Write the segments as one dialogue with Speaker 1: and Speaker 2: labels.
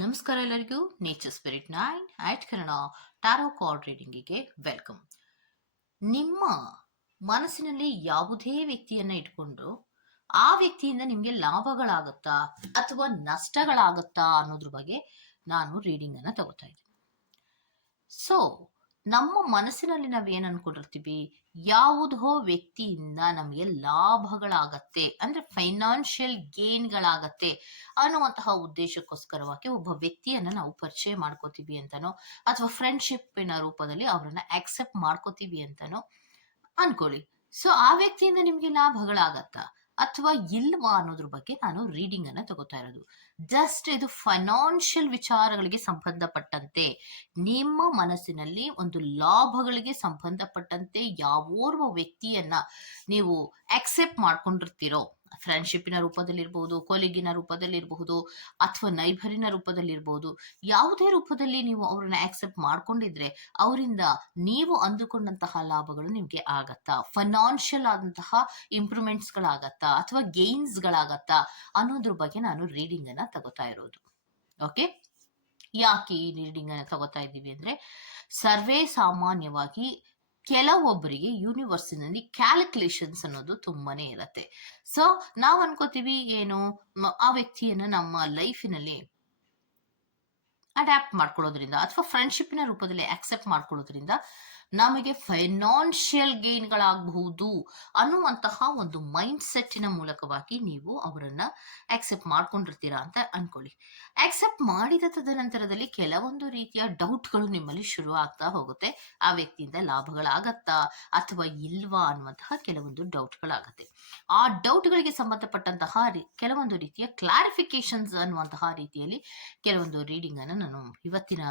Speaker 1: ನಮಸ್ಕಾರ ಎಲ್ಲರಿಗೂ nature spirit nine eight Kannada tarot card ರೀಡಿಂಗಿಗೆ welcome ನಿಮ್ಮ ಮನಸ್ಸಿನಲ್ಲಿ ಯಾವುದೇ ವ್ಯಕ್ತಿಯನ್ನ ಇಟ್ಕೊಂಡು ಆ ವ್ಯಕ್ತಿಯಿಂದ ನಿಮಗೆ ಲಾಭಗಳಾಗುತ್ತಾ ಅಥವಾ ನಷ್ಟಗಳಾಗತ್ತಾ ಅನ್ನೋದ್ರ ಬಗ್ಗೆ ನಾನು ರೀಡಿಂಗ್ ಅನ್ನ ತಗೋತಾ ಇದ್ದೀನಿ. ಸೊ ನಮ್ಮ ಮನಸ್ಸಿನಲ್ಲಿ ನಾವು ಏನ್ ಅನ್ಕೊಂಡಿರ್ತೀವಿ? ಯಾವುದೋ ವ್ಯಕ್ತಿಯಿಂದ ನಮಗೆ ಲಾಭಗಳಾಗತ್ತೆ. ಅಂದ್ರೆ ಫೈನಾನ್ಷಿಯಲ್ ಗೇನ್ಗಳಾಗತ್ತೆ ಅನ್ನುವಂತಹ ಉದ್ದೇಶಕ್ಕೋಸ್ಕರವಾಗಿ ಒಬ್ಬ ವ್ಯಕ್ತಿಯನ್ನ ನಾವು ಪರಿಚಯ ಮಾಡ್ಕೋತೀವಿ ಅಂತನೋ, ಅಥವಾ ಫ್ರೆಂಡ್ಶಿಪ್ಪಿನ ರೂಪದಲ್ಲಿ ಅವ್ರನ್ನ ಆಕ್ಸೆಪ್ಟ್ ಮಾಡ್ಕೋತೀವಿ ಅಂತನೋ ಅನ್ಕೊಳ್ಳಿ. ಸೊ ಆ ವ್ಯಕ್ತಿಯಿಂದ ನಿಮ್ಗೆ ಲಾಭಗಳಾಗತ್ತಾ? ಅಥವಾ ಇಲ್ವಾ ಅನ್ನೋದ್ರ ಬಗ್ಗೆ ನಾನು ರೀಡಿಂಗ್ ಅನ್ನ ತಗೋತಾ ಇರೋದು. ಜಸ್ಟ್ ಇದು ಫೈನಾನ್ಷಿಯಲ್ ವಿಚಾರಗಳಿಗೆ ಸಂಬಂಧಪಟ್ಟಂತೆ, ನಿಮ್ಮ ಮನಸ್ಸಿನಲ್ಲಿ ಒಂದು ಲಾಭಗಳಿಗೆ ಸಂಬಂಧಪಟ್ಟಂತೆ ಯಾವೋರ್ವ ವ್ಯಕ್ತಿಯನ್ನ ನೀವು ಅಕ್ಸೆಪ್ಟ್ ಮಾಡ್ಕೊಂಡಿರ್ತೀರೋ ಫ್ರೆಂಡ್ಶಿಪ್ಪಿನ ರೂಪದಲ್ಲಿರ್ಬೋದು, ಕೊಲಿಗಿನ ರೂಪದಲ್ಲಿರಬಹುದು ಅಥವಾ ನೈಭರಿನ ರೂಪದಲ್ಲಿರ್ಬೋದು, ಯಾವುದೇ ರೂಪದಲ್ಲಿ ನೀವು ಅವ್ರನ್ನ ಆಕ್ಸೆಪ್ಟ್ ಮಾಡ್ಕೊಂಡಿದ್ರೆ ಅವರಿಂದ ನೀವು ಅಂದುಕೊಂಡಂತಹ ಲಾಭಗಳು ನಿಮಗೆ ಆಗತ್ತಾ? ಫೈನಾನ್ಷಿಯಲ್ ಆದಂತಹ ಇಂಪ್ರೂವ್ಮೆಂಟ್ಸ್ಗಳಾಗತ್ತಾ ಅಥವಾ ಗೇನ್ಸ್ಗಳಾಗತ್ತಾ ಅನ್ನೋದ್ರ ಬಗ್ಗೆ ನಾನು ರೀಡಿಂಗ್ ಅನ್ನ ತಗೋತಾ ಇರೋದು. ಓಕೆ ಯಾಕೆ ಈ ರೀಡಿಂಗ್ ಅನ್ನ ತಗೋತಾ ಇದ್ದೀವಿ ಅಂದ್ರೆ ಸರ್ವೇ ಸಾಮಾನ್ಯವಾಗಿ ಕೆಲವೊಬ್ಬರಿಗೆ ಯೂನಿವರ್ಸಿನಲ್ಲಿ ಕ್ಯಾಲ್ಕುಲೇಷನ್ಸ್ ಅನ್ನೋದು ತುಂಬಾನೇ ಇರುತ್ತೆ. ಸೊ ನಾವ್ ಅನ್ಕೋತೀವಿ ಏನು ಆ ವ್ಯಕ್ತಿಯನ್ನ ನಮ್ಮ ಲೈಫಿನಲ್ಲಿ ಅಡ್ಯಾಪ್ಟ್ ಮಾಡ್ಕೊಳ್ಳೋದ್ರಿಂದ ಅಥವಾ ಫ್ರೆಂಡ್ಶಿಪ್ನ ರೂಪದಲ್ಲಿ ಆಕ್ಸೆಪ್ಟ್ ಮಾಡ್ಕೊಳ್ಳೋದ್ರಿಂದ ನಮಗೆ ಫೈನಾನ್ಷಿಯಲ್ ಗೇನ್ಗಳಾಗಬಹುದು ಅನ್ನುವಂತಹ ಒಂದು ಮೈಂಡ್ ಸೆಟ್ಟಿನ ಮೂಲಕವಾಗಿ ನೀವು ಅವರನ್ನ ಆಕ್ಸೆಪ್ಟ್ ಮಾಡ್ಕೊಂಡಿರ್ತೀರಾ ಅಂತ ಅನ್ಕೊಳ್ಳಿ. ಆಕ್ಸೆಪ್ಟ್ ಮಾಡಿದ ತದನಂತರದಲ್ಲಿ ಕೆಲವೊಂದು ರೀತಿಯ ಡೌಟ್ಗಳು ನಿಮ್ಮಲ್ಲಿ ಶುರು ಆಗ್ತಾ ಹೋಗುತ್ತೆ. ಆ ವ್ಯಕ್ತಿಯಿಂದ ಲಾಭಗಳಾಗತ್ತಾ ಅಥವಾ ಇಲ್ವಾ ಅನ್ನುವಂತಹ ಕೆಲವೊಂದು ಡೌಟ್ಗಳಾಗತ್ತೆ ಆ ಡೌಟ್ಗಳಿಗೆ ಸಂಬಂಧಪಟ್ಟಂತಹ ರಿ- ಕೆಲವೊಂದು ರೀತಿಯ ಕ್ಲಾರಿಫಿಕೇಶನ್ಸ್ ಅನ್ನುವಂತಹ ರೀತಿಯಲ್ಲಿ ಕೆಲವೊಂದು ರೀಡಿಂಗ್ ಅನ್ನು ನಾನು ಇವತ್ತಿನ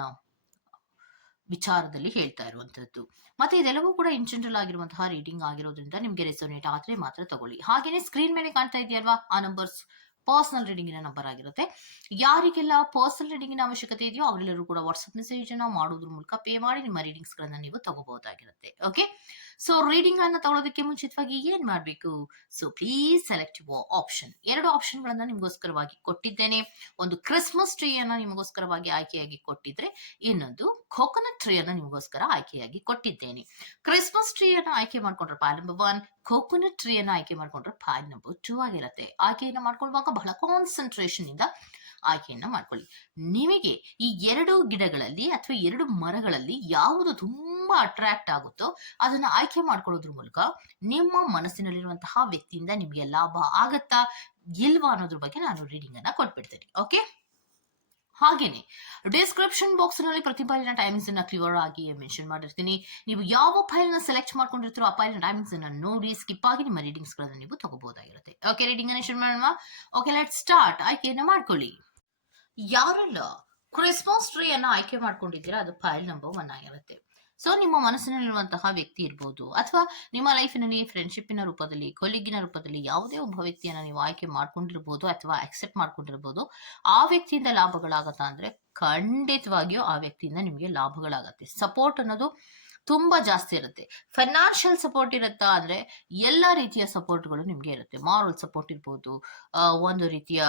Speaker 1: ವಿಚಾರದಲ್ಲಿ ಹೇಳ್ತಾ ಇರುವಂತದ್ದು ಮತ್ತೆ ಇದೆಲ್ಲವೂ ಕೂಡ ಇನ್ ಜನರಲ್ ಆಗಿರುವಂತಹ ರೀಡಿಂಗ್ ಆಗಿರೋದ್ರಿಂದ ನಿಮ್ಗೆ ರೆಸೋನೇಟ್ ಆದ್ರೆ ಮಾತ್ರ ತಗೊಳ್ಳಿ. ಹಾಗೇನೆ ಸ್ಕ್ರೀನ್ ಮೇಲೆ ಕಾಣ್ತಾ ಇದೆಯಲ್ವಾ? ಆ ನಂಬರ್ಸ್ ಪರ್ಸನಲ್ ರೀಡಿಂಗಿನ ನಂಬರ್ ಆಗಿರುತ್ತೆ. ಯಾರಿಗೆಲ್ಲ ಪರ್ಸನಲ್ ರೀಡಿಂಗಿನ ಅವಶ್ಯಕತೆ ಇದೆಯೋ ಅವರೆಲ್ಲರೂ ಕೂಡ ವಾಟ್ಸ್ಆಪ್ ಮೆಸೇಜ್ ಅನ್ನ ಮಾಡೋದ್ರ ಮೂಲಕ ಪೇ ಮಾಡಿ ನಿಮ್ಮ ರೀಡಿಂಗ್ಸ್ ಗಳನ್ನ ನೀವು ತಗೋಬಹುದಾಗಿರುತ್ತೆ. ಓಕೆ ಸೊ ರೀಡಿಂಗ್ ಅನ್ನ ತಗೊಳ್ಳೋದಕ್ಕೆ ಮುಂಚಿತವಾಗಿ ಏನ್ ಮಾಡ್ಬೇಕು? So please select your option ಎರಡು ಆಪ್ಷನ್ ಗಳನ್ನ ನಿಮಗೋಸ್ಕರವಾಗಿ ಕೊಟ್ಟಿದ್ದೇನೆ. ಒಂದು ಕ್ರಿಸ್ಮಸ್ ಟ್ರೀ ಅನ್ನ ನಿಮಗೋಸ್ಕರವಾಗಿ ಆಯ್ಕೆಯಾಗಿ ಕೊಟ್ಟಿದ್ರೆ, ಇನ್ನೊಂದು ಕೋಕೋನಟ್ ಟ್ರೀ ಅನ್ನ ನಿಮಗೋಸ್ಕರ ಆಯ್ಕೆಯಾಗಿ ಕೊಟ್ಟಿದ್ದೇನೆ. ಕ್ರಿಸ್ಮಸ್ ಟ್ರೀ ಅನ್ನ ಆಯ್ಕೆ ಮಾಡ್ಕೊಂಡ್ರೆ pile number one coconut tree ಅನ್ನ ಆಯ್ಕೆ ಮಾಡ್ಕೊಂಡ್ರೆ ಪಾಯ್ ನಂಬರ್ ಟೂ ಆಗಿರುತ್ತೆ. ಆಯ್ಕೆಯನ್ನ ಮಾಡ್ಕೊಳ್ಳುವಾಗ ಬಹಳ ಕಾನ್ಸಂಟ್ರೇಷನ್ ಇಂದ ಆಯ್ಕೆಯನ್ನ ಮಾಡ್ಕೊಳ್ಳಿ. ನಿಮಗೆ ಈ ಎರಡು ಗಿಡಗಳಲ್ಲಿ ಅಥವಾ ಎರಡು ಮರಗಳಲ್ಲಿ ಯಾವುದು ತುಂಬಾ ಅಟ್ರಾಕ್ಟ್ ಆಗುತ್ತೋ ಅದನ್ನ ಆಯ್ಕೆ ಮಾಡ್ಕೊಳ್ಳೋದ್ರ ಮೂಲಕ ನಿಮ್ಮ ಮನಸ್ಸಿನಲ್ಲಿರುವಂತಹ ವ್ಯಕ್ತಿಯಿಂದ ನಿಮಗೆ ಲಾಭ ಆಗತ್ತಾ ಇಲ್ವಾ ಅನ್ನೋದ್ರ ಬಗ್ಗೆ ನಾನು ರೀಡಿಂಗ್ ಅನ್ನ ಕೊಟ್ಬಿಡ್ತೇನೆ ಓಕೆ ಹಾಗೇನೆ ಡಿಸ್ಕ್ರಿಪ್ಷನ್ ಬಾಕ್ಸ್ನಲ್ಲಿ ಪ್ರತಿಪಾಲಿನ ಟೈಮಿಂಗ್ಸ್ ಅನ್ನ ಕ್ಲಿಯರ್ ಆಗಿ ಮೆನ್ಷನ್ ಮಾಡಿರ್ತೀನಿ. ನೀವು ಯಾವ ಫೈಲ್ನ ಸೆಲೆಕ್ಟ್ ಮಾಡ್ಕೊಂಡಿರ್ತೀರೋ ಆ ಫೈಲ್ ಟೈಮಿಂಗ್ಸ್ ಅನ್ನ ನೋಡಿ ಸ್ಕಿಪ್ ಆಗಿ ನಿಮ್ಮ ರೀಡಿಂಗ್ಸ್ ಗಳನ್ನ ನೀವು ತಗೋಬಹುದಾಗಿರುತ್ತೆ. ಓಕೆ ರೀಡಿಂಗ್ ಅನ್ನ ಶುರು ಮಾಡೋಣ. ಓಕೆ ಲೆಟ್ ಸ್ಟಾರ್ಟ್ ಆಯ್ಕೆಯನ್ನ ಮಾಡ್ಕೊಳ್ಳಿ. ಯಾರೆಲ್ಲ ಕ್ರಿಸ್ಮಸ್ ಟ್ರೀ ಅನ್ನ ಆಯ್ಕೆ ಮಾಡ್ಕೊಂಡಿದ್ದೀರಾ, ಅದು ಫೈಲ್ ನಂಬರ್ ಒನ್ ಆಗಿರುತ್ತೆ. ಸೊ ನಿಮ್ಮ ಮನಸ್ಸಿನಲ್ಲಿರುವಂತಹ ವ್ಯಕ್ತಿ ಇರ್ಬೋದು, ಅಥವಾ ನಿಮ್ಮ ಲೈಫಿನಲ್ಲಿ ಫ್ರೆಂಡ್ಶಿಪ್ಪಿನ ರೂಪದಲ್ಲಿ ಕೊಲಿಗಿನ ರೂಪದಲ್ಲಿ ಯಾವುದೇ ಒಬ್ಬ ವ್ಯಕ್ತಿಯನ್ನ ನೀವು ಆಯ್ಕೆ ಮಾಡ್ಕೊಂಡಿರ್ಬೋದು, ಅಥವಾ ಅಕ್ಸೆಪ್ಟ್ ಮಾಡ್ಕೊಂಡಿರ್ಬೋದು, ಆ ವ್ಯಕ್ತಿಯಿಂದ ಲಾಭಗಳಾಗತ್ತಾ ಅಂದ್ರೆ ಖಂಡಿತವಾಗಿಯೂ ಆ ವ್ಯಕ್ತಿಯಿಂದ ನಿಮಗೆ ಲಾಭಗಳಾಗತ್ತೆ. ಸಪೋರ್ಟ್ ಅನ್ನೋದು ತುಂಬಾ ಜಾಸ್ತಿ ಇರುತ್ತೆ. ಫೈನಾನ್ಷಿಯಲ್ ಸಪೋರ್ಟ್ ಇರುತ್ತಾ ಅಂದ್ರೆ ಎಲ್ಲಾ ರೀತಿಯ ಸಪೋರ್ಟ್ಗಳು ನಿಮ್ಗೆ ಇರುತ್ತೆ. ಮಾರಲ್ ಸಪೋರ್ಟ್ ಇರ್ಬೋದು ಒಂದು ರೀತಿಯ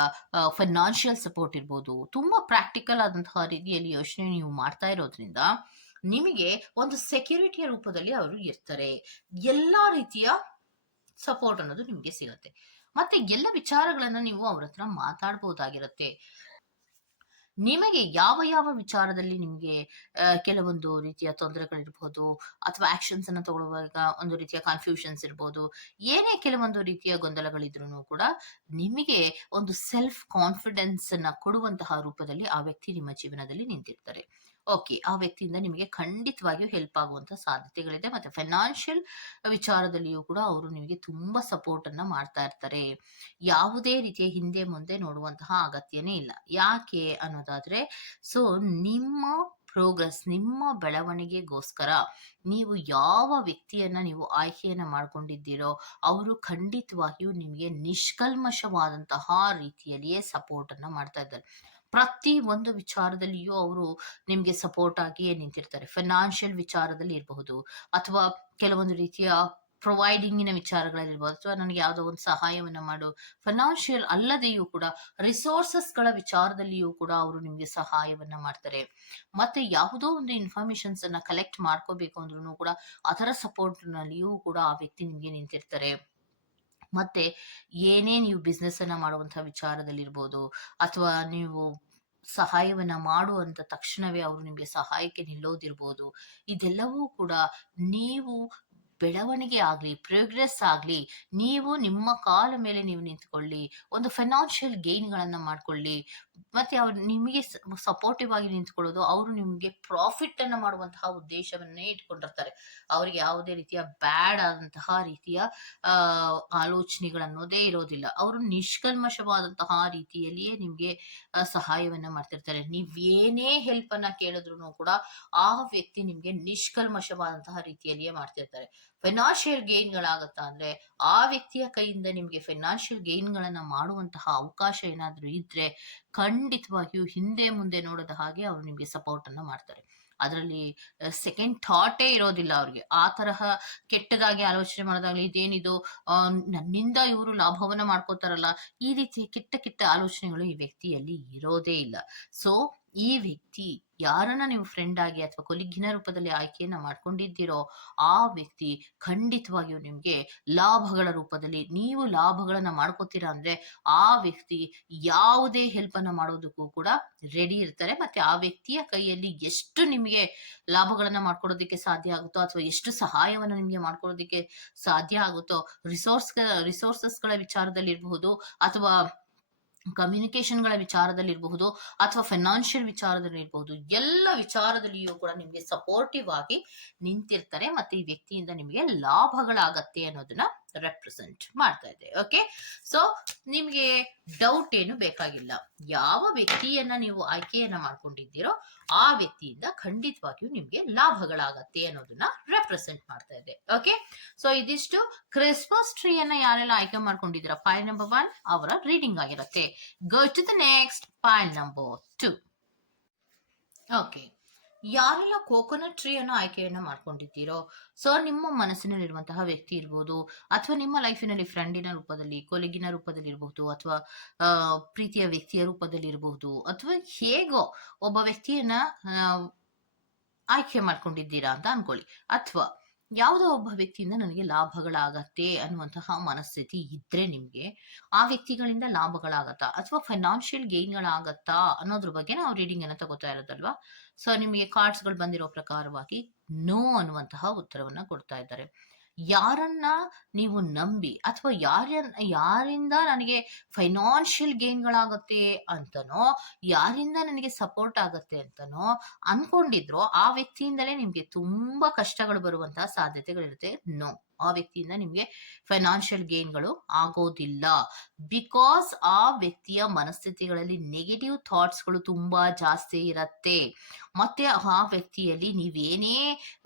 Speaker 1: ಫೈನಾನ್ಷಿಯಲ್ ಸಪೋರ್ಟ್ ಇರ್ಬೋದು. ತುಂಬಾ ಪ್ರಾಕ್ಟಿಕಲ್ ಆದಂತಹ ರೀತಿಯಲ್ಲಿ ಯೋಚನೆ ನೀವು ಮಾಡ್ತಾ ಇರೋದ್ರಿಂದ ನಿಮಗೆ ಒಂದು ಸೆಕ್ಯೂರಿಟಿಯ ರೂಪದಲ್ಲಿ ಅವರು ಇರ್ತಾರೆ. ಎಲ್ಲಾ ರೀತಿಯ ಸಪೋರ್ಟ್ ಅನ್ನೋದು ನಿಮಗೆ ಸಿಗುತ್ತೆ. ಮತ್ತೆ ಎಲ್ಲ ವಿಚಾರಗಳನ್ನ ನೀವು ಅವ್ರ ಹತ್ರ ಮಾತಾಡ್ಬೋದಾಗಿರುತ್ತೆ. ನಿಮಗೆ ಯಾವ ಯಾವ ವಿಚಾರದಲ್ಲಿ ನಿಮಗೆ ಕೆಲವೊಂದು ರೀತಿಯ ತೊಂದರೆಗಳಿರ್ಬೋದು ಅಥವಾ ಆಕ್ಷನ್ಸ್ ಅನ್ನ ತಗೊಳ್ಳುವಾಗ ಒಂದು ರೀತಿಯ ಕನ್ಫ್ಯೂಷನ್ಸ್ ಇರ್ಬೋದು, ಏನೇ ಕೆಲವೊಂದು ರೀತಿಯ ಗೊಂದಲಗಳಿದ್ರು ಕೂಡ ನಿಮಗೆ ಒಂದು ಸೆಲ್ಫ್ ಕಾನ್ಫಿಡೆನ್ಸ್ ಅನ್ನ ಕೊಡುವಂತಹ ರೂಪದಲ್ಲಿ ಆ ವ್ಯಕ್ತಿ ನಿಮ್ಮ ಜೀವನದಲ್ಲಿ ನಿಂತಿರ್ತಾರೆ. ಓಕೆ, ಆ ವ್ಯಕ್ತಿಯಿಂದ ನಿಮಗೆ ಖಂಡಿತವಾಗಿಯೂ ಹೆಲ್ಪ್ ಆಗುವಂತ ಸಾಧ್ಯತೆಗಳಿದೆ ಮತ್ತೆ ಫೈನಾನ್ಷಿಯಲ್ ವಿಚಾರದಲ್ಲಿಯೂ ಕೂಡ ಅವರು ನಿಮಗೆ ತುಂಬಾ ಸಪೋರ್ಟ್ ಅನ್ನ ಮಾಡ್ತಾ ಇರ್ತಾರೆ. ಯಾವುದೇ ರೀತಿಯ ಹಿಂದೆ ಮುಂದೆ ನೋಡುವಂತಹ ಅಗತ್ಯನೇ ಇಲ್ಲ. ಯಾಕೆ ಅನ್ನೋದಾದ್ರೆ ಸೊ ನಿಮ್ಮ ಪ್ರೋಗ್ರೆಸ್ ನಿಮ್ಮ ಬೆಳವಣಿಗೆಗೋಸ್ಕರ ನೀವು ಯಾವ ವ್ಯಕ್ತಿಯನ್ನ ನೀವು ಆಯ್ಕೆಯನ್ನ ಮಾಡ್ಕೊಂಡಿದ್ದೀರೋ, ಅವರು ಖಂಡಿತವಾಗಿಯೂ ನಿಮಗೆ ನಿಷ್ಕಲ್ಮಶವಾದಂತಹ ರೀತಿಯಲ್ಲಿಯೇ ಸಪೋರ್ಟ್ ಅನ್ನ ಮಾಡ್ತಾ ಇದ್ದಾರೆ. ಪ್ರತಿ ಒಂದು ವಿಚಾರದಲ್ಲಿಯೂ ಅವರು ನಿಮ್ಗೆ ಸಪೋರ್ಟ್ ಆಗಿಯೇ ನಿಂತಿರ್ತಾರೆ. ಫೈನಾನ್ಷಿಯಲ್ ವಿಚಾರದಲ್ಲಿ ಇರಬಹುದು ಅಥವಾ ಕೆಲವೊಂದು ರೀತಿಯ ಪ್ರೊವೈಡಿಂಗಿನ ವಿಚಾರಗಳಲ್ಲಿರ್ಬೋದು ಅಥವಾ ನನಗೆ ಯಾವುದೋ ಒಂದು ಸಹಾಯವನ್ನ ಮಾಡು ಫೈನಾನ್ಷಿಯಲ್ ಅಲ್ಲದೆಯೂ ಕೂಡ ರಿಸೋರ್ಸಸ್ಗಳ ವಿಚಾರದಲ್ಲಿಯೂ ಕೂಡ ಅವರು ನಿಮಗೆ ಸಹಾಯವನ್ನ ಮಾಡ್ತಾರೆ. ಮತ್ತೆ ಯಾವುದೋ ಒಂದು ಇನ್ಫಾರ್ಮೇಶನ್ಸನ್ನು ಕಲೆಕ್ಟ್ ಮಾಡ್ಕೋಬೇಕು ಅಂದ್ರೂ ಕೂಡ ಅದರ ಸಪೋರ್ಟ್ನಲ್ಲಿಯೂ ಕೂಡ ಆ ವ್ಯಕ್ತಿ ನಿಮಗೆ ನಿಂತಿರ್ತಾರೆ. ಮತ್ತೆ ಏನೇ ನೀವು ಬಿಸ್ನೆಸ್ ಅನ್ನ ಮಾಡುವಂತಹ ವಿಚಾರದಲ್ಲಿರ್ಬೋದು ಅಥವಾ ನೀವು ಸಹಾಯವನ್ನ ಮಾಡುವಂತ ತಕ್ಷಣವೇ ಅವರು ನಿಮಗೆ ಸಹಾಯಕ್ಕೆ ನಿಲ್ಲೋದಿರ್ಬೋದು, ಇದೆಲ್ಲವೂ ಕೂಡ ನೀವು ಬೆಳವಣಿಗೆ ಆಗ್ಲಿ ಪ್ರೋಗ್ರೆಸ್ ಆಗ್ಲಿ, ನೀವು ನಿಮ್ಮ ಕಾಲ ಮೇಲೆ ನೀವು ನಿಂತ್ಕೊಳ್ಳಿ, ಒಂದು ಫೈನಾನ್ಷಿಯಲ್ ಗೇನ್ಗಳನ್ನ ಮಾಡ್ಕೊಳ್ಳಿ. ಮತ್ತೆ ಅವ್ರು ನಿಮಗೆ ಸಪೋರ್ಟಿವ್ ಆಗಿ ನಿಂತ್ಕೊಳ್ಳೋದು, ಅವರು ನಿಮಗೆ ಪ್ರಾಫಿಟ್ ಅನ್ನ ಮಾಡುವಂತಹ ಉದ್ದೇಶವನ್ನೇ ಇಟ್ಕೊಂಡಿರ್ತಾರೆ. ಅವ್ರಿಗೆ ಯಾವುದೇ ರೀತಿಯ ಬ್ಯಾಡ್ ಆದಂತಹ ರೀತಿಯ ಆಲೋಚನೆಗಳನ್ನೋದೇ ಇರೋದಿಲ್ಲ. ಅವರು ನಿಷ್ಕಲ್ಮಶವಾದಂತಹ ರೀತಿಯಲ್ಲಿಯೇ ನಿಮ್ಗೆ ಸಹಾಯವನ್ನ ಮಾಡ್ತಿರ್ತಾರೆ. ನೀವೇನೇ ಏನೇ ಹೆಲ್ಪ್ ಅನ್ನ ಕೇಳಿದ್ರು ಕೂಡ ಆ ವ್ಯಕ್ತಿ ನಿಮ್ಗೆ ನಿಷ್ಕಲ್ಮಶವಾದಂತಹ ರೀತಿಯಲ್ಲಿಯೇ ಮಾಡ್ತಿರ್ತಾರೆ. ಫೈನಾನ್ಷಿಯಲ್ ಗೇನ್ಗಳಾಗತ್ತಾ ಅಂದ್ರೆ ಆ ವ್ಯಕ್ತಿಯ ಕೈಯಿಂದ ನಿಮ್ಗೆ ಫೈನಾನ್ಷಿಯಲ್ ಗೇನ್ಗಳನ್ನ ಮಾಡುವಂತಹ ಅವಕಾಶ ಏನಾದರೂ ಇದ್ರೆ ಖಂಡಿತವಾಗಿಯೂ ಹಿಂದೆ ಮುಂದೆ ನೋಡದ ಹಾಗೆ ಅವರು ನಿಮ್ಗೆ ಸಪೋರ್ಟ್ ಅನ್ನ ಮಾಡ್ತಾರೆ. ಅದರಲ್ಲಿ ಸೆಕೆಂಡ್ ಥಾಟೇ ಇರೋದಿಲ್ಲ ಅವ್ರಿಗೆ. ಆ ತರಹ ಕೆಟ್ಟದಾಗಿ ಆಲೋಚನೆ ಮಾಡೋದಾಗ್ಲಿ, ಇದೇನಿದು ನನ್ನಿಂದ ಇವರು ಲಾಭವನ್ನ ಮಾಡ್ಕೋತಾರಲ್ಲ, ಈ ರೀತಿ ಕೆಟ್ಟ ಕೆಟ್ಟ ಆಲೋಚನೆಗಳು ಈ ವ್ಯಕ್ತಿಯಲ್ಲಿ ಇರೋದೇ ಇಲ್ಲ. ಸೊ ಈ ವ್ಯಕ್ತಿ ಯಾರನ್ನ ನೀವು ಫ್ರೆಂಡ್ ಆಗಿ ಅಥವಾ ಕೊಲಿಗಿನ ರೂಪದಲ್ಲಿ ಆಯ್ಕೆಯನ್ನ ಮಾಡ್ಕೊಂಡಿದ್ದೀರೋ ಆ ವ್ಯಕ್ತಿ ಖಂಡಿತವಾಗಿಯೂ ನಿಮ್ಗೆ ಲಾಭಗಳ ರೂಪದಲ್ಲಿ ನೀವು ಲಾಭಗಳನ್ನ ಮಾಡ್ಕೋತೀರಾ ಅಂದ್ರೆ ಆ ವ್ಯಕ್ತಿ ಯಾವುದೇ ಹೆಲ್ಪ್ ಅನ್ನ ಮಾಡೋದಕ್ಕೂ ಕೂಡ ರೆಡಿ ಇರ್ತಾರೆ. ಮತ್ತೆ ಆ ವ್ಯಕ್ತಿಯ ಕೈಯಲ್ಲಿ ಎಷ್ಟು ನಿಮಗೆ ಲಾಭಗಳನ್ನ ಮಾಡ್ಕೊಡೋದಕ್ಕೆ ಸಾಧ್ಯ ಆಗುತ್ತೋ ಅಥವಾ ಎಷ್ಟು ಸಹಾಯವನ್ನ ನಿಮ್ಗೆ ಮಾಡ್ಕೊಡೋದಕ್ಕೆ ಸಾಧ್ಯ ಆಗುತ್ತೋ ರಿಸೋರ್ಸ್ ರಿಸೋರ್ಸಸ್ಗಳ ವಿಚಾರದಲ್ಲಿರಬಹುದು ಅಥವಾ ಕಮ್ಯುನಿಕೇಶನ್ಗಳ ವಿಚಾರದಲ್ಲಿರಬಹುದು ಅಥವಾ ಫೈನಾನ್ಷಿಯಲ್ ವಿಚಾರದಲ್ಲಿ ಇರಬಹುದು ಎಲ್ಲ ವಿಚಾರದಲ್ಲಿಯೂ ಕೂಡ ನಿಮಗೆ ಸಪೋರ್ಟಿವ್ ಆಗಿ ನಿಂತಿರ್ತಾರೆ ಮತ್ತೆ ಈ ವ್ಯಕ್ತಿಯಿಂದ ನಿಮಗೆ ಲಾಭಗಳಾಗತ್ತೆ ಅನ್ನೋದನ್ನ ರೆಪ್ರೆಸೆಂಟ್ ಮಾಡ್ತಾ ಇದೆ ಓಕೆ ಸೊ ನಿಮ್ಗೆ ಡೌಟ್ ಏನು ಬೇಕಾಗಿಲ್ಲ. ಯಾವ ವ್ಯಕ್ತಿಯನ್ನ ನೀವು ಆಯ್ಕೆಯನ್ನ ಮಾಡ್ಕೊಂಡಿದ್ದೀರೋ, ಆ ವ್ಯಕ್ತಿಯಿಂದ ಖಂಡಿತವಾಗಿಯೂ ನಿಮ್ಗೆ ಲಾಭಗಳಾಗತ್ತೆ ಅನ್ನೋದನ್ನ ರೆಪ್ರೆಸೆಂಟ್ ಮಾಡ್ತಾ ಇದೆ ಓಕೆ ಸೊ ಇದಿಷ್ಟು ಕ್ರಿಸ್ಮಸ್ ಟ್ರೀಯನ್ನ ಯಾರೆಲ್ಲ ಆಯ್ಕೆ ಮಾಡ್ಕೊಂಡಿದ್ದೀರಾ? ಫೈಲ್ ನಂಬರ್ ಒನ್ ಅವರ ರೀಡಿಂಗ್ ಆಗಿರುತ್ತೆ. Go to the next pile number two okay ಯಾರೆಲ್ಲ ಕೋಕೋನಟ್ ಅನ್ನೋ ಆಯ್ಕೆಯನ್ನ ಮಾಡ್ಕೊಂಡಿದ್ದೀರೋ ಸೊ ನಿಮ್ಮ ಮನಸ್ಸಿನಲ್ಲಿರುವಂತಹ ವ್ಯಕ್ತಿ ಇರ್ಬೋದು, ಅಥವಾ ನಿಮ್ಮ ಲೈಫಿನಲ್ಲಿ ಫ್ರೆಂಡಿನ ರೂಪದಲ್ಲಿ ಕೊಲಿಗಿನ ರೂಪದಲ್ಲಿ ಇರಬಹುದು ಅಥವಾ ಪ್ರೀತಿಯ ವ್ಯಕ್ತಿಯ ರೂಪದಲ್ಲಿ ಇರಬಹುದು ಅಥವಾ ಹೇಗೋ ಒಬ್ಬ ವ್ಯಕ್ತಿಯನ್ನ ಆಯ್ಕೆ ಮಾಡ್ಕೊಂಡಿದ್ದೀರಾ ಅಂತ ಅನ್ಕೊಳ್ಳಿ. ಅಥವಾ ಯಾವುದೋ ಒಬ್ಬ ವ್ಯಕ್ತಿಯಿಂದ ನನಗೆ ಲಾಭಗಳಾಗತ್ತೆ ಅನ್ನುವಂತಹ ಮನಸ್ಥಿತಿ ಇದ್ರೆ ನಿಮ್ಗೆ, ಆ ವ್ಯಕ್ತಿಗಳಿಂದ ಲಾಭಗಳಾಗತ್ತಾ, ಅಥವಾ ಫೈನಾನ್ಷಿಯಲ್ ಗೇನ್ಗಳಾಗತ್ತಾ ಅನ್ನೋದ್ರ ಬಗ್ಗೆ ನಾವು ರೀಡಿಂಗ್ ಅನ್ನ ತಗೋತಾ ಇರೋದಲ್ವಾ? ಸೊ ನಿಮಗೆ ಕಾರ್ಡ್ಸ್ಗಳು ಬಂದಿರೋ ಪ್ರಕಾರವಾಗಿ ನೋ ಅನ್ನುವಂತಹ ಉತ್ತರವನ್ನ ಕೊಡ್ತಾ ಇದ್ದಾರೆ. ಯಾರನ್ನ ನೀವು ನಂಬಿ ಅಥವಾ ಯಾರ ಯಾರಿಂದ ನನಗೆ ಫೈನಾನ್ಷಿಯಲ್ ಗೇನ್ಗಳಾಗತ್ತೆ ಅಂತನೋ, ಯಾರಿಂದ ನನಗೆ ಸಪೋರ್ಟ್ ಆಗತ್ತೆ ಅಂತನೋ ಅನ್ಕೊಂಡಿದ್ರೋ ಆ ವ್ಯಕ್ತಿಯಿಂದಲೇ ನಿಮ್ಗೆ ತುಂಬಾ ಕಷ್ಟಗಳು ಬರುವಂತಹ ಸಾಧ್ಯತೆಗಳಿರುತ್ತೆ. ನೋ ಆ ವ್ಯಕ್ತಿಯಿಂದ ನಿಮಗೆ ಫೈನಾನ್ಷಿಯಲ್ ಗೇನ್ಗಳು ಆಗೋದಿಲ್ಲ. ಬಿಕಾಸ್ ಆ ವ್ಯಕ್ತಿಯ ಮನಸ್ಥಿತಿಗಳಲ್ಲಿ ನೆಗೆಟಿವ್ ಥಾಟ್ಸ್ಗಳು ತುಂಬಾ ಜಾಸ್ತಿ ಇರತ್ತೆ. ಮತ್ತೆ ಆ ವ್ಯಕ್ತಿಯಲ್ಲಿ ನೀವೇನೇ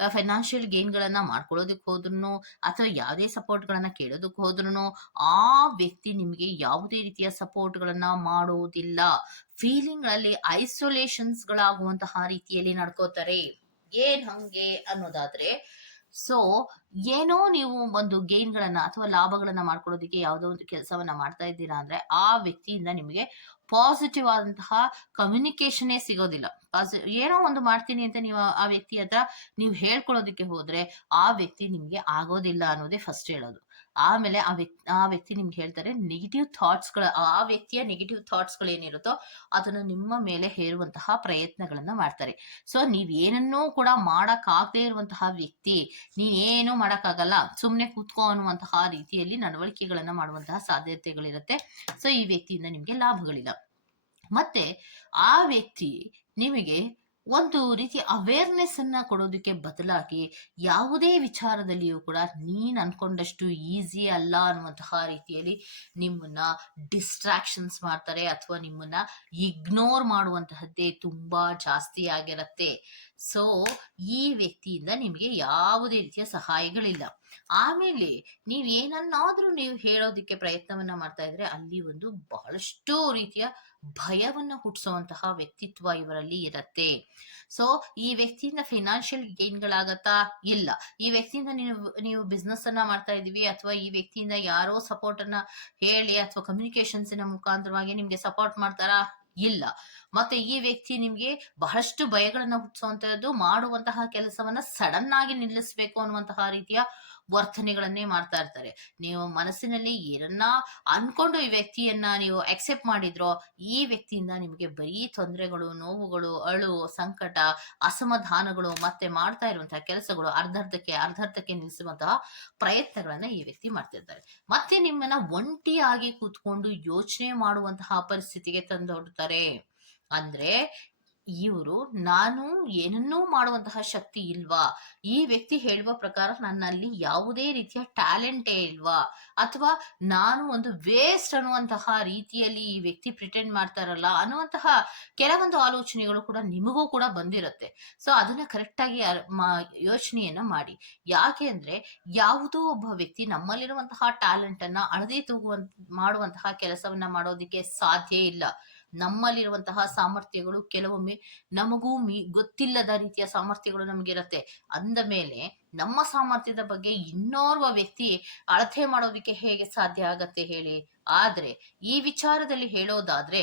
Speaker 1: ಫೈನಾನ್ಷಿಯಲ್ ಗೇನ್ಗಳನ್ನ ಮಾಡ್ಕೊಳ್ಳೋದಕ್ಕೆ ಹೋದ್ರು ಅಥವಾ ಯಾವುದೇ ಸಪೋರ್ಟ್ಗಳನ್ನ ಕೇಳೋದಕ್ಕೆ ಹೋದ್ರು ಆ ವ್ಯಕ್ತಿ ನಿಮಗೆ ಯಾವುದೇ ರೀತಿಯ ಸಪೋರ್ಟ್ಗಳನ್ನ ಮಾಡೋದಿಲ್ಲ. ಫೀಲಿಂಗ್ಗಳಲ್ಲಿ ಐಸೋಲೇಷನ್ಸ್ ಗಳಾಗುವಂತಹ ರೀತಿಯಲ್ಲಿ ನಡ್ಕೋತಾರೆ. ಏನ್ ಹಂಗೆ ಅನ್ನೋದಾದ್ರೆ ಸೊ ಏನೋ ನೀವು ಒಂದು ಗೇನ್ಗಳನ್ನ ಅಥವಾ ಲಾಭಗಳನ್ನ ಮಾಡ್ಕೊಳ್ಳೋದಕ್ಕೆ ಯಾವುದೋ ಒಂದು ಕೆಲಸವನ್ನ ಮಾಡ್ತಾ ಇದ್ದೀರಾ ಅಂದ್ರೆ ಆ ವ್ಯಕ್ತಿಯಿಂದ ನಿಮಗೆ ಪಾಸಿಟಿವ್ ಆದಂತಹ ಕಮ್ಯುನಿಕೇಶನೇ ಸಿಗೋದಿಲ್ಲ. ಏನೋ ಒಂದು ಮಾಡ್ತೀನಿ ಅಂತ ನೀವು ಆ ವ್ಯಕ್ತಿ ಹತ್ರ ನೀವು ಹೇಳ್ಕೊಳ್ಳೋದಕ್ಕೆ ಹೋದ್ರೆ ಆ ವ್ಯಕ್ತಿ ನಿಮ್ಗೆ ಆಗೋದಿಲ್ಲ ಅನ್ನೋದೇ ಫಸ್ಟ್ ಹೇಳೋದು. ಆಮೇಲೆ ಆ ವ್ಯಕ್ತಿ ಆ ವ್ಯಕ್ತಿ ನಿಮ್ಗೆ ಹೇಳ್ತಾರೆ ನೆಗೆಟಿವ್ ಥಾಟ್ಸ್ಗಳ ಆ ವ್ಯಕ್ತಿಯ ನೆಗೆಟಿವ್ ಥಾಟ್ಸ್ಗಳು ಏನಿರುತ್ತೋ ಅದನ್ನು ನಿಮ್ಮ ಮೇಲೆ ಹೇರುವಂತಹ ಪ್ರಯತ್ನಗಳನ್ನು ಮಾಡ್ತಾರೆ. ಸೊ ನೀವ್ ಏನನ್ನೂ ಕೂಡ ಮಾಡೋಕ್ಕಾಗದೇ ಇರುವಂತಹ ವ್ಯಕ್ತಿ, ನೀನೇನು ಮಾಡೋಕ್ಕಾಗಲ್ಲ ಸುಮ್ಮನೆ ಕೂತ್ಕೋ ಅನ್ನುವಂತಹ ರೀತಿಯಲ್ಲಿ ನಡವಳಿಕೆಗಳನ್ನು ಮಾಡುವಂತಹ ಸಾಧ್ಯತೆಗಳಿರುತ್ತೆ. ಸೊ ಈ ವ್ಯಕ್ತಿಯಿಂದ ನಿಮಗೆ ಲಾಭಗಳಿಲ್ಲ. ಮತ್ತೆ ಆ ವ್ಯಕ್ತಿ ನಿಮಗೆ ಒಂದು ರೀತಿ ಅವೇರ್ನೆಸ್ ಅನ್ನ ಕೊಡೋದಕ್ಕೆ ಬದಲಾಗಿ ಯಾವುದೇ ವಿಚಾರದಲ್ಲಿಯೂ ಕೂಡ ನೀನ್ ಅನ್ಕೊಂಡಷ್ಟು ಈಸಿ ಅಲ್ಲ ಅನ್ನುವಂತಹ ರೀತಿಯಲ್ಲಿ ನಿಮ್ಮನ್ನ ಡಿಸ್ಟ್ರಾಕ್ಷನ್ಸ್ ಮಾಡ್ತಾರೆ ಅಥವಾ ನಿಮ್ಮನ್ನ ಇಗ್ನೋರ್ ಮಾಡುವಂತಹದ್ದೇ ತುಂಬಾ ಜಾಸ್ತಿ ಆಗಿರತ್ತೆ. ಸೊ ಈ ವ್ಯಕ್ತಿಯಿಂದ ನಿಮಗೆ ಯಾವುದೇ ರೀತಿಯ ಸಹಾಯಗಳಿಲ್ಲ. ಆಮೇಲೆ ನೀವು ಏನನ್ನಾದರೂ ನೀವು ಹೇಳೋದಕ್ಕೆ ಪ್ರಯತ್ನವನ್ನ ಮಾಡ್ತಾ ಇದ್ರೆ ಅಲ್ಲಿ ಒಂದು ಬಹಳಷ್ಟು ರೀತಿಯ ಭಯವನ್ನ ಹುಟ್ಟಿಸುವಂತಹ ವ್ಯಕ್ತಿತ್ವ ಇವರಲ್ಲಿ ಇರತ್ತೆ. ಸೊ ಈ ವ್ಯಕ್ತಿಯಿಂದ ಫೈನಾನ್ಷಿಯಲ್ ಗೇನ್ಗಳಾಗತ್ತಾ ಇಲ್ಲ. ಈ ವ್ಯಕ್ತಿಯಿಂದ ನೀವು ನೀವು ಬಿಸ್ನೆಸ್ ಅನ್ನ ಮಾಡ್ತಾ ಇದೀವಿ ಅಥವಾ ಈ ವ್ಯಕ್ತಿಯಿಂದ ಯಾರೋ ಸಪೋರ್ಟ್ ಅನ್ನ ಹೇಳಿ ಅಥವಾ ಕಮ್ಯುನಿಕೇಶನ್ಸಿನ ಮುಖಾಂತರವಾಗಿ ನಿಮ್ಗೆ ಸಪೋರ್ಟ್ ಮಾಡ್ತಾರಾ? ಇಲ್ಲ. ಮತ್ತೆ ಈ ವ್ಯಕ್ತಿ ನಿಮ್ಗೆ ಬಹಳಷ್ಟು ಭಯಗಳನ್ನ ಹುಟ್ಟಿಸುವಂತದ್ದು ಮಾಡುವಂತಹ ಕೆಲಸವನ್ನ ಸಡನ್ ಆಗಿ ನಿಲ್ಲಿಸಬೇಕು ಅನ್ನುವಂತಹ ರೀತಿಯ ವರ್ತನೆಗಳನ್ನೇ ಮಾಡ್ತಾ ಇರ್ತಾರೆ. ನೀವು ಮನಸ್ಸಿನಲ್ಲಿ ಏನನ್ನ ಅನ್ಕೊಂಡು ಈ ವ್ಯಕ್ತಿಯನ್ನ ನೀವು ಅಕ್ಸೆಪ್ಟ್ ಮಾಡಿದ್ರೋ, ಈ ವ್ಯಕ್ತಿಯಿಂದ ನಿಮಗೆ ಬರೀ ತೊಂದರೆಗಳು, ನೋವುಗಳು, ಅಳು, ಸಂಕಟ, ಅಸಮಾಧಾನಗಳು ಮತ್ತೆ ಮಾಡ್ತಾ ಇರುವಂತಹ ಕೆಲಸಗಳು ಅರ್ಧರ್ಧಕ್ಕೆ ಅರ್ಧರ್ಧಕ್ಕೆ ನಿಲ್ಲಿಸುವಂತಹ ಪ್ರಯತ್ನಗಳನ್ನ ಈ ವ್ಯಕ್ತಿ ಮಾಡ್ತಿರ್ತಾರೆ ಮತ್ತೆ ನಿಮ್ಮನ್ನ ಒಂಟಿಯಾಗಿ ಕೂತ್ಕೊಂಡು ಯೋಚನೆ ಮಾಡುವಂತಹ ಪರಿಸ್ಥಿತಿಗೆ ತಂದೊಡ್ತಾರೆ ಅಂದ್ರೆ ಇವರು, ನಾನು ಏನನ್ನೂ ಮಾಡುವಂತಹ ಶಕ್ತಿ ಇಲ್ವಾ? ಈ ವ್ಯಕ್ತಿ ಹೇಳುವ ಪ್ರಕಾರ ನನ್ನಲ್ಲಿ ಯಾವುದೇ ರೀತಿಯ ಟ್ಯಾಲೆಂಟೇ ಇಲ್ವಾ? ಅಥವಾ ನಾನು ಒಂದು ವೇಸ್ಟ್ ಅನ್ನುವಂತಹ ರೀತಿಯಲ್ಲಿ ಈ ವ್ಯಕ್ತಿ ಪ್ರಿಟೆಂಡ್ ಮಾಡ್ತಾರಲ್ಲ ಅನ್ನುವಂತಹ ಕೆಲವೊಂದು ಆಲೋಚನೆಗಳು ಕೂಡ ನಿಮಗೂ ಕೂಡ ಬಂದಿರುತ್ತೆ. ಸೊ ಅದನ್ನ ಕರೆಕ್ಟಾಗಿ ಯೋಚನೆಯನ್ನ ಮಾಡಿ. ಯಾಕೆ ಅಂದ್ರೆ ಯಾವುದೋ ಒಬ್ಬ ವ್ಯಕ್ತಿ ನಮ್ಮಲ್ಲಿರುವಂತಹ ಟ್ಯಾಲೆಂಟ್ ಅನ್ನ ಅಳದಿ ತೂಗುವಂತ, ಮಾಡುವಂತಹ ಕೆಲಸವನ್ನ ಮಾಡೋದಿಕ್ಕೆ ಸಾಧ್ಯ ಇಲ್ಲ. ನಮ್ಮಲ್ಲಿರುವಂತಹ ಸಾಮರ್ಥ್ಯಗಳು ಕೆಲವೊಮ್ಮೆ ನಮಗೂ ಮೀ ಗೊತ್ತಿಲ್ಲದ ರೀತಿಯ ಸಾಮರ್ಥ್ಯಗಳು ನಮಗಿರತ್ತೆ. ಅಂದ ಮೇಲೆ ನಮ್ಮ ಸಾಮರ್ಥ್ಯದ ಬಗ್ಗೆ ಇನ್ನೋರ್ವ ವ್ಯಕ್ತಿ ಅಳತೆ ಮಾಡೋದಕ್ಕೆ ಹೇಗೆ ಸಾಧ್ಯ ಆಗತ್ತೆ ಹೇಳಿ? ಆದ್ರೆ ಈ ವಿಚಾರದಲ್ಲಿ ಹೇಳೋದಾದ್ರೆ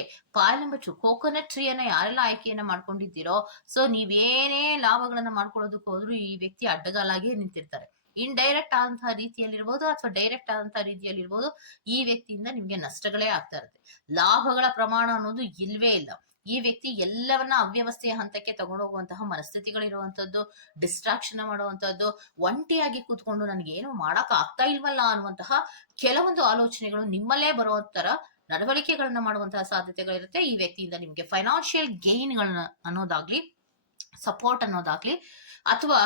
Speaker 1: ಟು ಕೋಕೋನಟ್ ಟ್ರೀಯನ್ನ ಯಾರೆಲ್ಲ ಆಯ್ಕೆಯನ್ನ ಮಾಡ್ಕೊಂಡಿದ್ದೀರೋ, ಸೊ ನೀವೇನೇ ಲಾಭಗಳನ್ನ ಮಾಡ್ಕೊಳ್ಳೋದಕ್ಕೆ ಹೋದ್ರು ಈ ವ್ಯಕ್ತಿ ಅಡ್ಡಗಾಲಾಗಿಯೇ ನಿಂತಿರ್ತಾರೆ. ಇನ್ಡೈರೆಕ್ಟ್ ಆದಂತಹ ರೀತಿಯಲ್ಲಿರ್ಬೋದು ಅಥವಾ ಡೈರೆಕ್ಟ್ ಆದಂತಹ ರೀತಿಯಲ್ಲಿರ್ಬೋದು ಈ ವ್ಯಕ್ತಿಯಿಂದ ನಿಮ್ಗೆ ನಷ್ಟಗಳೇ ಆಗ್ತಾ ಇರುತ್ತೆ. ಲಾಭಗಳ ಪ್ರಮಾಣ ಅನ್ನೋದು ಇಲ್ವೇ ಇಲ್ಲ. ಈ ವ್ಯಕ್ತಿ ಎಲ್ಲವನ್ನ ಅವ್ಯವಸ್ಥೆಯ ಹಂತಕ್ಕೆ ತಗೊಂಡೋಗುವಂತಹ ಮನಸ್ಥಿತಿಗಳಿರುವಂತದ್ದು ಡಿಸ್ಟ್ರಾಕ್ಷನ್ ಮಾಡುವಂತದ್ದು, ಒಂಟಿಯಾಗಿ ಕೂತ್ಕೊಂಡು ನನಗೆ ಏನು ಮಾಡಕ್ ಆಗ್ತಾ ಇಲ್ವಲ್ಲ ಅನ್ನುವಂತಹ ಕೆಲವೊಂದು ಆಲೋಚನೆಗಳು ನಿಮ್ಮಲ್ಲೇ ಬರೋ ತರ ನಡವಳಿಕೆಗಳನ್ನ ಮಾಡುವಂತಹ ಸಾಧ್ಯತೆಗಳಿರುತ್ತೆ. ಈ ವ್ಯಕ್ತಿಯಿಂದ ನಿಮ್ಗೆ ಫೈನಾನ್ಷಿಯಲ್ ಗೇನ್ಗಳನ್ನ ಅನ್ನೋದಾಗ್ಲಿ ಸಪೋರ್ಟ್ ಅನ್ನೋದಾಗ್ಲಿ ಅಥವಾ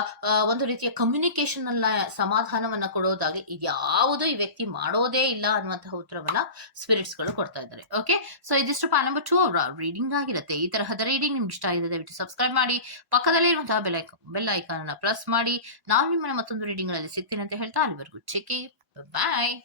Speaker 1: ಒಂದು ರೀತಿಯ ಕಮ್ಯುನಿಕೇಶನ್ ಅಲ್ಲ ಸಮಾಧಾನವನ್ನ ಕೊಡೋದಾಗ್ಲಿ ಇದ್ಯಾವುದೋ ಈ ವ್ಯಕ್ತಿ ಮಾಡೋದೇ ಇಲ್ಲ ಅನ್ನುವಂತಹ ಉತ್ತರವನ್ನ ಸ್ಪಿರಿಟ್ಸ್ಗಳು ಕೊಡ್ತಾ ಇದ್ದಾರೆ. ಓಕೆ ಸೊ ಇದಿಷ್ಟು ಪಾ ನಂಬರ್ ಟೂ ಅವರ ರೀಡಿಂಗ್ ಆಗಿರುತ್ತೆ. ಈ ತರಹದ ರೀಡಿಂಗ್ ನಿಮ್ಗೆ ಇಷ್ಟ ಆಗಿದೆ ದಯವಿಟ್ಟು ಸಬ್ಸ್ಕ್ರೈಬ್ ಮಾಡಿ. ಪಕ್ಕದಲ್ಲಿ ಇರುವಂತಹ ಬೆಲ್ ಐಕಾನ್ ಬೆಲ್ ಐಕಾನ್ ಅನ್ನ ಪ್ರೆಸ್ ಮಾಡಿ. ನಾವು ನಿಮ್ಮನ್ನ ಮತ್ತೊಂದು ರೀಡಿಂಗ್ಗಳಲ್ಲಿ ಸಿಗ್ತೀನಿ ಅಂತ ಹೇಳ್ತಾ ಅಲ್ಲಿವರೆಗೂ. ಚೆಕ್ ಬಾಯ್